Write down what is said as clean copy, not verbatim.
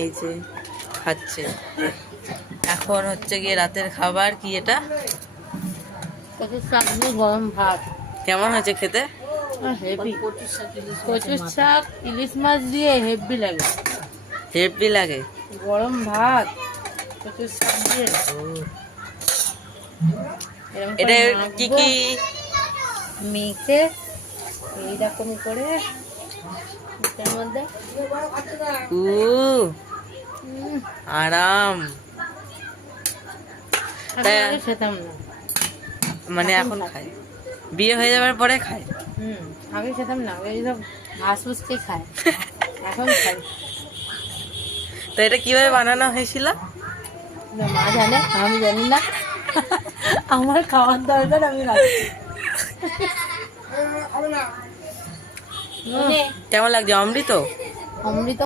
এই যে খাচ্ছে। এখন হচ্ছে গিয়ে রাতের খাবার কি এটা? কচুর শাক দিয়ে গরম ভাত। কেমন হয়েছে খেতে? হেভি। কচুর শাক ইলিশ মাছ দিয়ে হেভি লাগে। হেভি লাগে। গরম ভাত কচুর শাক দিয়ে এরকম এটা করে কি মাখবো, কি? মেখে এইরকম করে এটার মধ্যে আরাম। আগে খেতাম না, মানে এখন খাই, বিয়ে হয়ে যাওয়ার পরে খাই। আগে খেতাম না, আগে সব ঘাস ফুসকে খায়, এখন খাই। তো এটা কিভাবে বানানো হয়েছিল? মা জানে, আমি জানি না। আমার খাওয়ার দরকার, আমি রাখছি। কেমন লাগছে? অমৃত। অমৃত।